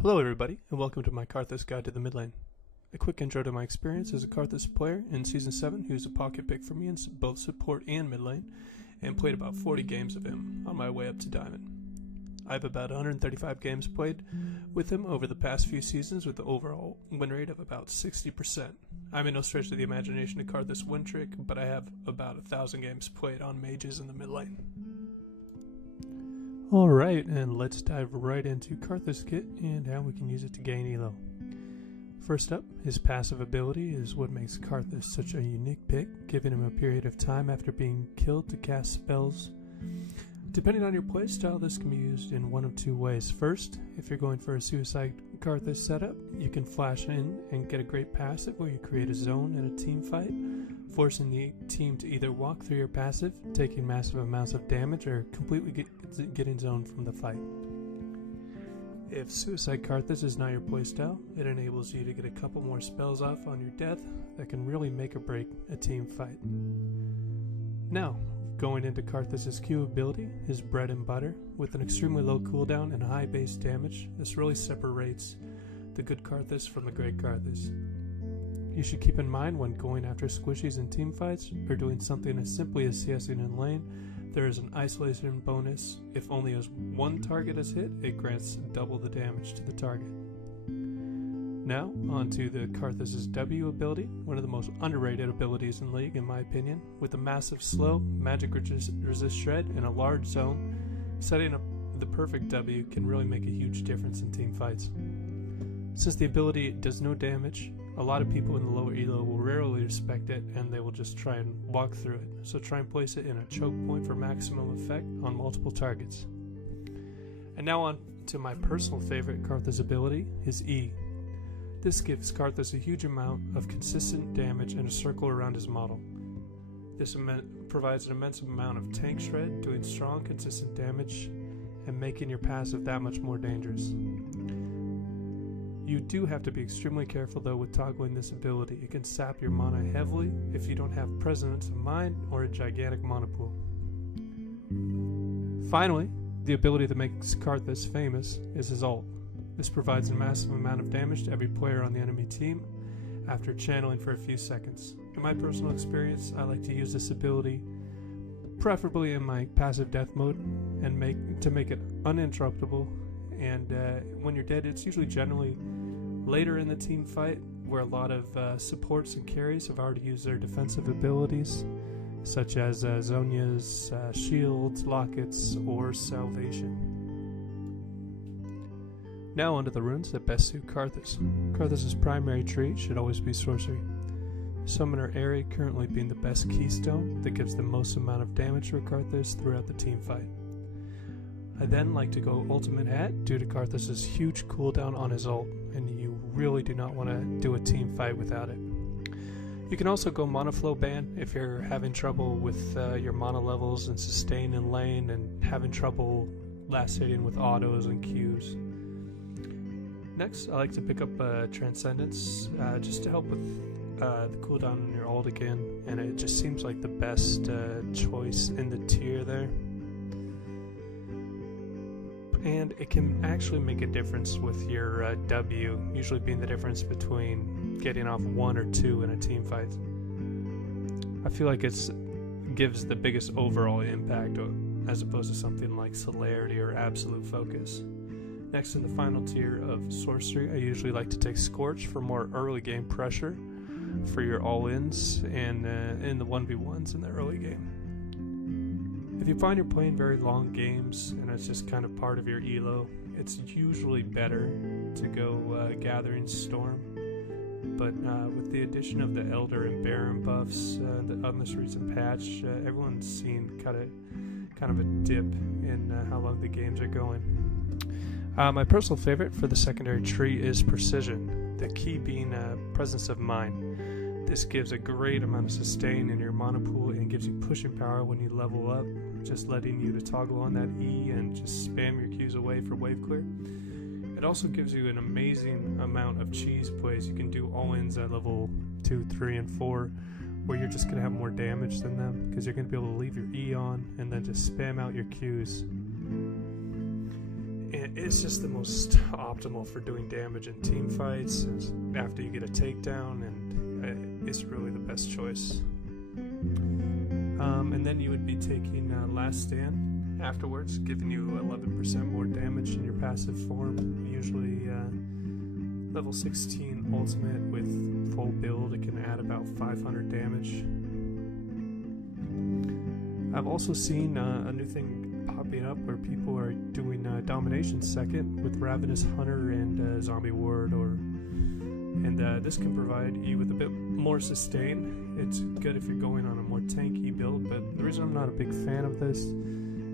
Hello everybody, and welcome to my Karthus Guide to the Mid Lane. A quick intro to my experience as a Karthus player in Season 7, who's a pocket pick for me in both support and mid lane, and played about 40 games of him on my way up to Diamond. I have about 135 games played with him over the past few seasons with the overall win rate of about 60%. I'm in no stretch of the imagination to Karthus win trick, but I have about 1,000 games played on mages in the mid lane. Alright, and let's dive right into Karthus Kit and how we can use it to gain elo. First up, his passive ability is what makes Karthus such a unique pick, giving him a period of time after being killed to cast spells. Depending on your playstyle, this can be used in one of two ways. First, if you're going for a suicide Karthus setup, you can flash in and get a great passive where you create a zone in a team fight, forcing the team to either walk through your passive, taking massive amounts of damage, or completely getting zoned from the fight. If Suicide Karthus is not your playstyle, it enables you to get a couple more spells off on your death that can really make or break a team fight. Now, going into Karthus' Q ability, his bread and butter, with an extremely low cooldown and high base damage, this really separates the good Karthus from the great Karthus. You should keep in mind when going after squishies in team fights or doing something as simply as CSing in lane, there is an isolation bonus. If only as one target is hit, it grants double the damage to the target. Now, onto the Karthus' W ability, one of the most underrated abilities in League in my opinion. With a massive slow, magic resist shred, and a large zone, setting up the perfect W can really make a huge difference in team fights. Since the ability does no damage, a lot of people in the lower elo will rarely respect it and they will just try and walk through it, so try and place it in a choke point for maximum effect on multiple targets. And now on to my personal favorite Karthus ability, his E. This gives Karthus a huge amount of consistent damage in a circle around his model. This provides an immense amount of tank shred, doing strong consistent damage and making your passive that much more dangerous. You do have to be extremely careful though with toggling this ability. It can sap your mana heavily if you don't have presence of mind or a gigantic mana pool. Finally, the ability that makes Karthus famous is his ult. This provides a massive amount of damage to every player on the enemy team after channeling for a few seconds. In my personal experience, I like to use this ability preferably in my passive death mode and make it uninterruptible, and when you're dead, it's usually generally later in the team fight where a lot of supports and carries have already used their defensive abilities such as Zhonya's, shields, lockets, or salvation. Now onto the runes that best suit Karthus. Karthus' primary trait should always be sorcery. Summoner Aerie currently being the best keystone that gives the most amount of damage for Karthus throughout the team fight. I then like to go Ultimate Hat due to Karthus' huge cooldown on his ult, and you really do not want to do a team fight without it. You can also go Monoflow Ban if you're having trouble with your mana levels and sustain in lane and having trouble last hitting with autos and Qs. Next, I like to pick up Transcendence just to help with the cooldown on your ult again, and it just seems like the best choice in the tier there. And it can actually make a difference with your W, usually being the difference between getting off 1 or 2 in a team fight. I feel like it gives the biggest overall impact as opposed to something like Celerity or Absolute Focus. Next, in the final tier of Sorcery, I usually like to take Scorch for more early game pressure for your all-ins and in the 1v1s in the early game. If you find you're playing very long games and it's just kind of part of your elo, it's usually better to go Gathering Storm. But with the addition of the Elder and Baron buffs on this recent patch, everyone's seen kind of a dip in how long the games are going. My personal favorite for the secondary tree is Precision, the key being Presence of Mind. This gives a great amount of sustain in your mana pool and gives you pushing power when you level up, just letting you to toggle on that E and just spam your Qs away for wave clear. It also gives you an amazing amount of cheese plays. You can do all-ins at level 2, 3, and 4 where you're just going to have more damage than them because you're going to be able to leave your E on and then just spam out your Qs. it's just the most optimal for doing damage in team fights after you get a takedown, and it's really the best choice. And then you would be taking Last Stand afterwards, giving you 11% more damage in your passive form. Usually level 16 ultimate with full build, it can add about 500 damage. I've also seen a new thing popping up where people are doing Domination second with Ravenous Hunter and Zombie Ward, and this can provide you with a bit more sustain. It's good if you're going on a more tanky build, but the reason I'm not a big fan of this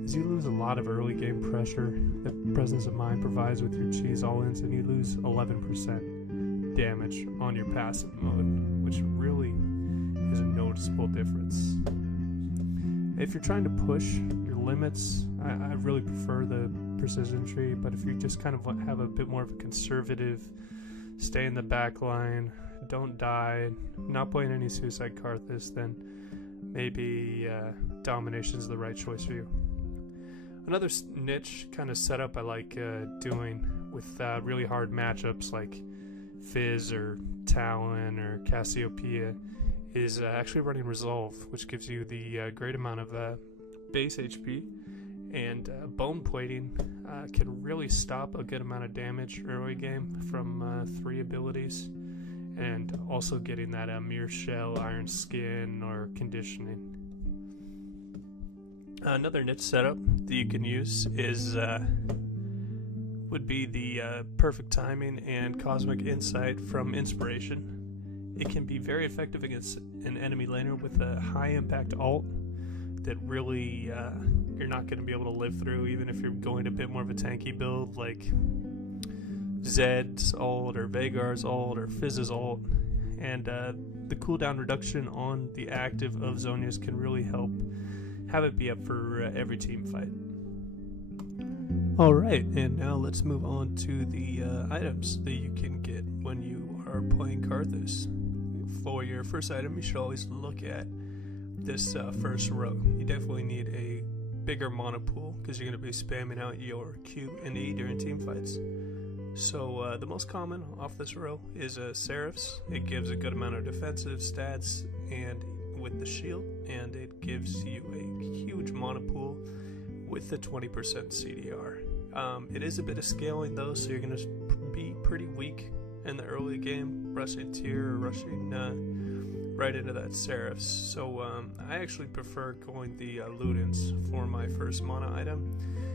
is you lose a lot of early game pressure that Presence of Mind provides with your cheese all-ins, and you lose 11% damage on your passive mode, which really is a noticeable difference. If you're trying to push your limits, I really prefer the precision tree, but if you just kind of have a bit more of a conservative, stay in the back line, don't die, not playing any Suicide Karthus, then maybe Domination is the right choice for you. Another niche kind of setup I like doing with really hard matchups like Fizz or Talon or Cassiopeia is actually running Resolve, which gives you the great amount of base HP, and bone plating can really stop a good amount of damage early game from 3 abilities, and also getting that Mirror Shell, Iron Skin, or Conditioning. Another niche setup that you can use is would be the Perfect Timing and Cosmic Insight from Inspiration. It can be very effective against an enemy laner with a high impact ult that really you're not going to be able to live through, even if you're going a bit more of a tanky build like Zed's ult or Veigar's ult or Fizz's ult. And the cooldown reduction on the active of Zhonya's can really help have it be up for every team fight. Alright, and now let's move on to the items that you can get when you are playing Karthus. For your first item, you should always look at this first row. You definitely need a bigger mana pool because you're going to be spamming out your Q and E during team fights. So the most common off this row is Seraph's. It gives a good amount of defensive stats and with the shield, and it gives you a huge mana pool with the 20% CDR. It is a bit of scaling though, so you're going to be pretty weak in the early game, rushing tier or rushing right into that Seraphs. So I actually prefer going the Ludens for my first mana item.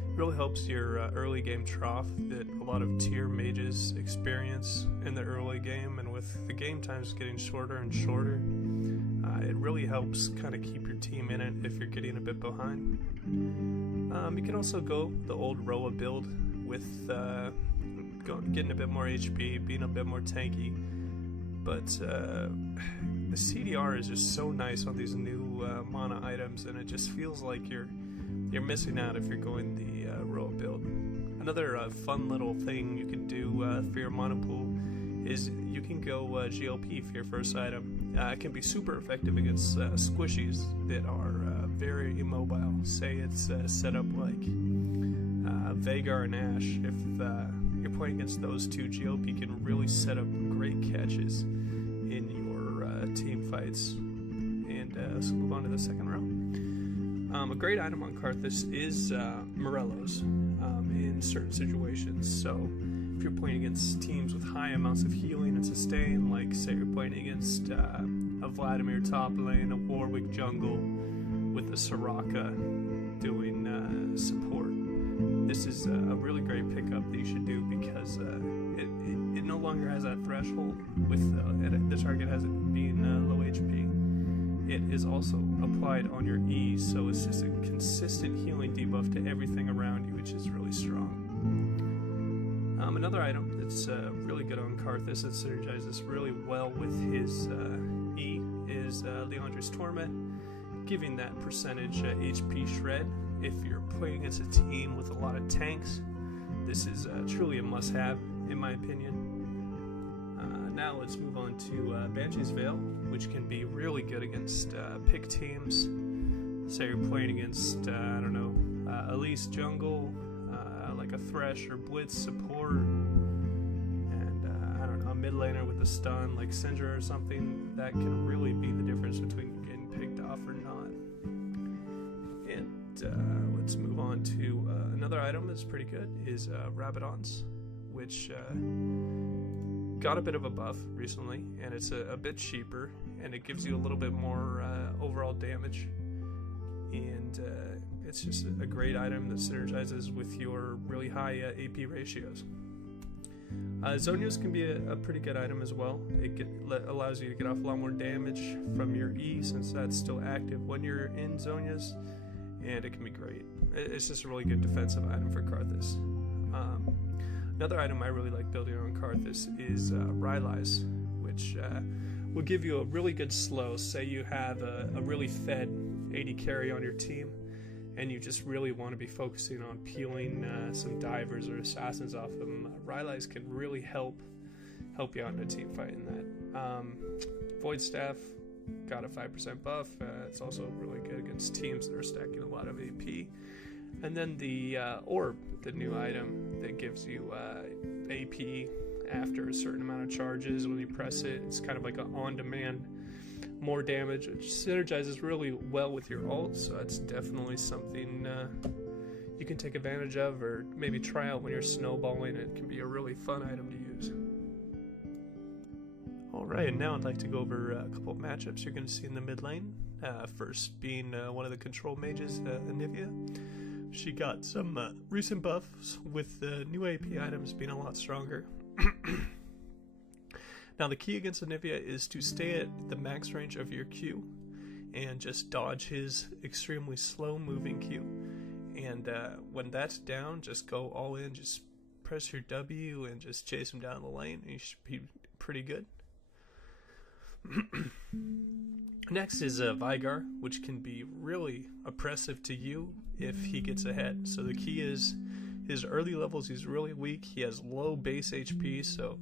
It really helps your early game trough that a lot of tier mages experience in the early game, and with the game times getting shorter and shorter, it really helps kind of keep your team in it if you're getting a bit behind. You can also go the old Roa build with getting a bit more HP, being a bit more tanky, but the CDR is just so nice on these new mana items, and it just feels like you're missing out if you're going the Roa build. Another fun little thing you can do for your mana pool is you can go GLP for your first item. It can be super effective against squishies that are very immobile. Say it's set up like Veigar and Ashe. If you're playing against those two, GLP can really set up great catches in your team fights. And so move on to the second row. A great item on Karthus is Morellos in certain situations. So if you're playing against teams with high amounts of healing and sustain, like say you're playing against a Vladimir top lane, a Warwick jungle with a Soraka doing support, this is a really great pickup that you should do because it no longer has that threshold with the target has it being low HP. It is also applied on your E, so it's just a consistent healing debuff to everything around you, which is really strong. Another item that's really good on Karthus and synergizes really well with his E is Leandra's Torment, giving that percentage HP shred. If you're playing against a team with a lot of tanks, this is truly a must-have, in my opinion. Now let's move on to Banshee's Veil, which can be really good against pick teams. Say you're playing against, Elise jungle, like a Thresh or Blitz support, and I don't know, a mid laner with a stun like Syndra or something, that can really be the difference between getting picked off or not. And let's move on to another item that's pretty good, is Rabadons, which got a bit of a buff recently, and it's a bit cheaper, and it gives you a little bit more overall damage, and it's just a great item that synergizes with your really high AP ratios. Zhonya's can be a pretty good item as well. It allows you to get off a lot more damage from your E, since that's still active when you're in Zhonya's, and it can be great. It's just a really good defensive item for Karthus. Another item I really like building on Karthus is Rylai's, which will give you a really good slow. Say you have a really fed AD carry on your team, and you just really want to be focusing on peeling some divers or assassins off them. Rylai's can really help you out in a team fight in that. Void Staff got a 5% buff. It's also really good against teams that are stacking a lot of AP. And then the Orb, the new item that gives you AP after a certain amount of charges when you press it. It's kind of like an on-demand, more damage. It synergizes really well with your ult, so that's definitely something you can take advantage of, or maybe try out when you're snowballing. It can be a really fun item to use. Alright, now I'd like to go over a couple of matchups you're going to see in the mid lane. First being one of the control mages, Anivia. She got some recent buffs with the new AP items being a lot stronger. Now the key against Anivia is to stay at the max range of your Q and just dodge his extremely slow moving Q. And when that's down, just go all in, just press your W and just chase him down the lane, and you should be pretty good. Next is Vigar, which can be really oppressive to you if he gets ahead. So the key is his early levels, he's really weak, he has low base HP, so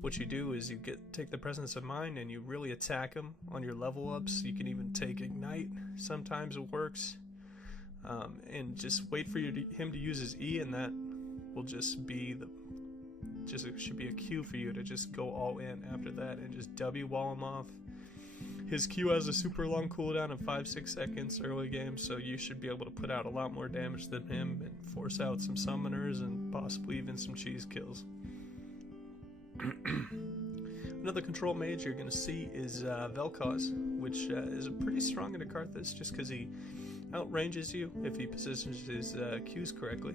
what you do is you take the presence of mind and you really attack him on your level ups. You can even take Ignite, sometimes it works, and just wait for him to use his E, and that will just be it should be a cue for you to just go all in after that and just W wall him off. His Q has a super long cooldown of 5-6 seconds early game, so you should be able to put out a lot more damage than him and force out some summoners and possibly even some cheese kills. Another control mage you're going to see is Vel'Koz, which is pretty strong into Karthus just because he outranges you if he positions his Qs correctly.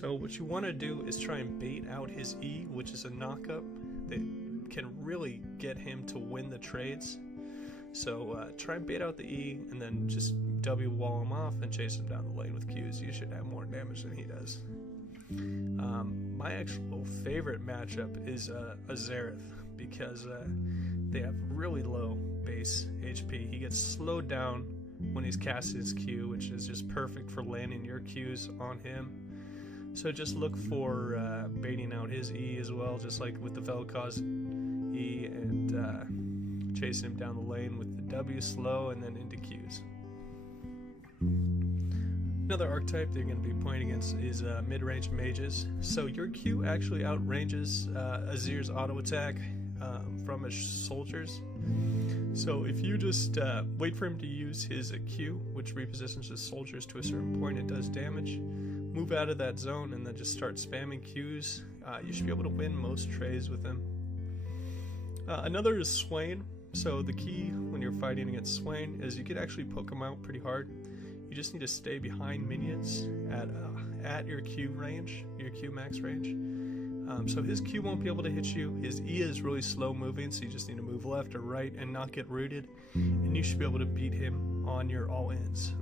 So what you want to do is try and bait out his E, which is a knockup that can really get him to win the trades. So try and bait out the E and then just W wall him off and chase him down the lane with Qs. You should have more damage than he does. My actual favorite matchup is Azereth, because they have really low base HP. He gets slowed down when he's casting his Q, which is just perfect for landing your Qs on him. So just look for baiting out his E as well, just like with the Vel'Koz E, and chasing him down the lane with the W slow and then into Qs. Another archetype that you're going to be playing against is mid-range mages. So your Q actually outranges Azir's auto attack from his soldiers. So if you just wait for him to use his Q, which repositions his soldiers to a certain point and does damage, move out of that zone and then just start spamming Qs, you should be able to win most trades with him. Another is Swain. So the key when you're fighting against Swain is you can actually poke him out pretty hard. You just need to stay behind minions at your Q range, your Q max range. So his Q won't be able to hit you. His E is really slow moving, so you just need to move left or right and not get rooted, and you should be able to beat him on your all-ins.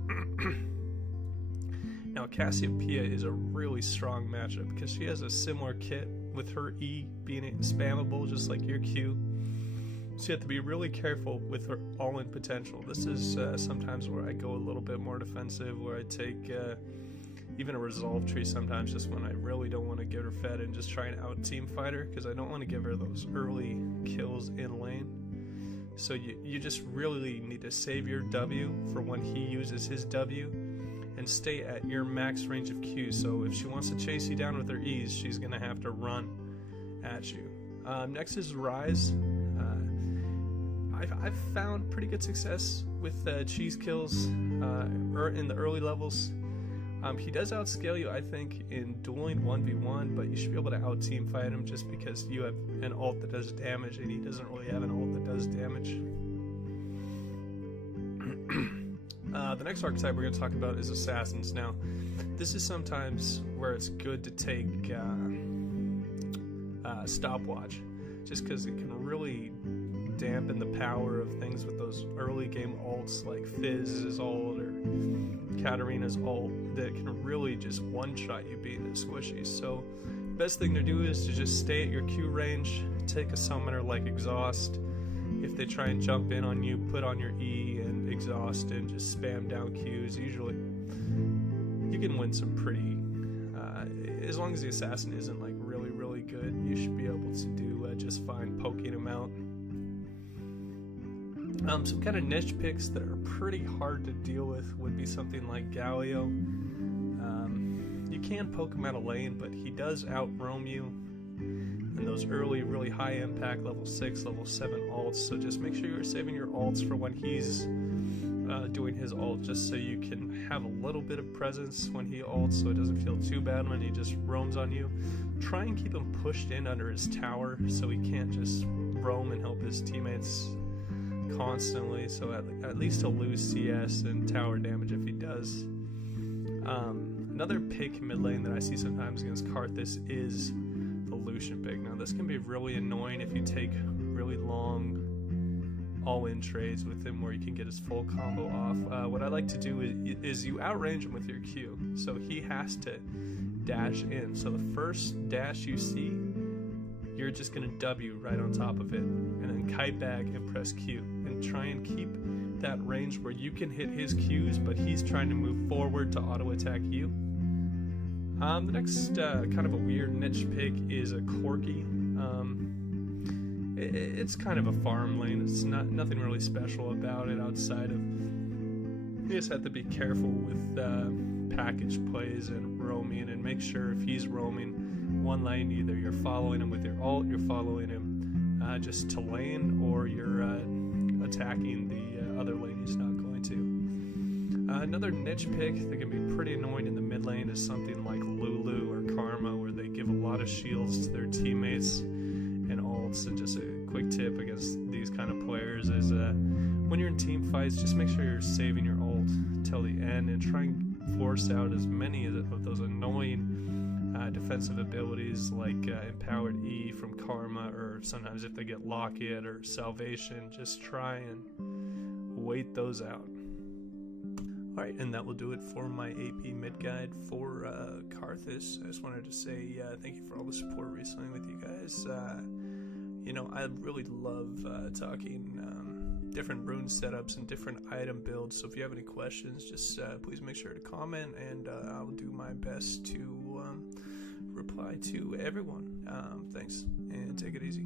Now Cassiopeia is a really strong matchup because she has a similar kit with her E being spammable just like your Q. So you have to be really careful with her all-in potential. This is sometimes where I go a little bit more defensive, where I take even a resolve tree sometimes just when I really don't want to get her fed and just try and out-team fight her, because I don't want to give her those early kills in lane. So you just really need to save your W for when he uses his W, and stay at your max range of Qs. So if she wants to chase you down with her E's, she's going to have to run at you. Next is Rise. I've found pretty good success with cheese kills in the early levels. He does outscale you, I think, in dueling 1v1, but you should be able to out-team fight him just because you have an ult that does damage and he doesn't really have an ult that does damage. The next archetype we're going to talk about is Assassins. Now, this is sometimes where it's good to take Stopwatch, just because it can really dampen the power of things with those early game ults like Fizz's ult or Katarina's ult that can really just one-shot you being a squishy. So best thing to do is to just stay at your Q range, take a summoner like Exhaust. If they try and jump in on you, put on your E and Exhaust and just spam down Qs. Usually you can win some pretty, as long as the assassin isn't like really good, you should be able to do just fine poking him out. Some kind of niche picks that are pretty hard to deal with would be something like Galio. You can poke him out of lane, but he does out-roam you in those early, really high impact level 6, level 7 ults, so just make sure you're saving your ults for when he's doing his ult, just so you can have a little bit of presence when he ults, so it doesn't feel too bad when he just roams on you. Try and keep him pushed in under his tower, so he can't just roam and help his teammates constantly, so at least he'll lose CS and tower damage if he does. Another pick mid lane that I see sometimes against Karthus is the Lucian pick. Now this can be really annoying if you take really long all-in trades with him where you can get his full combo off. What I like to do is you outrange him with your Q, so he has to dash in. So the first dash you see, you're just going to W right on top of it, and then kite back and press Q, and try and keep that range where you can hit his Qs, but he's trying to move forward to auto-attack you. The next kind of a weird niche pick is a Corki. It's kind of a farm lane. It's nothing really special about it outside of you just have to be careful with package plays and roaming, and make sure if he's roaming one lane, either you're following him with your ult, you're following him just to lane, or you're attacking the other lane he's not going to. Another niche pick that can be pretty annoying in the mid lane is something like Lulu or Karma, where they give a lot of shields to their teammates and ults. And just a quick tip against these kind of players is when you're in team fights, just make sure you're saving your ult till the end and try and force out as many of those annoying defensive abilities like Empowered E from Karma, or sometimes if they get Locket or Salvation, just try and wait those out. Alright, and that will do it for my AP mid guide for Karthus. I just wanted to say thank you for all the support recently with you guys. I really love talking different rune setups and different item builds, so if you have any questions, just please make sure to comment, and I'll do my best to reply to everyone. Thanks, and take it easy.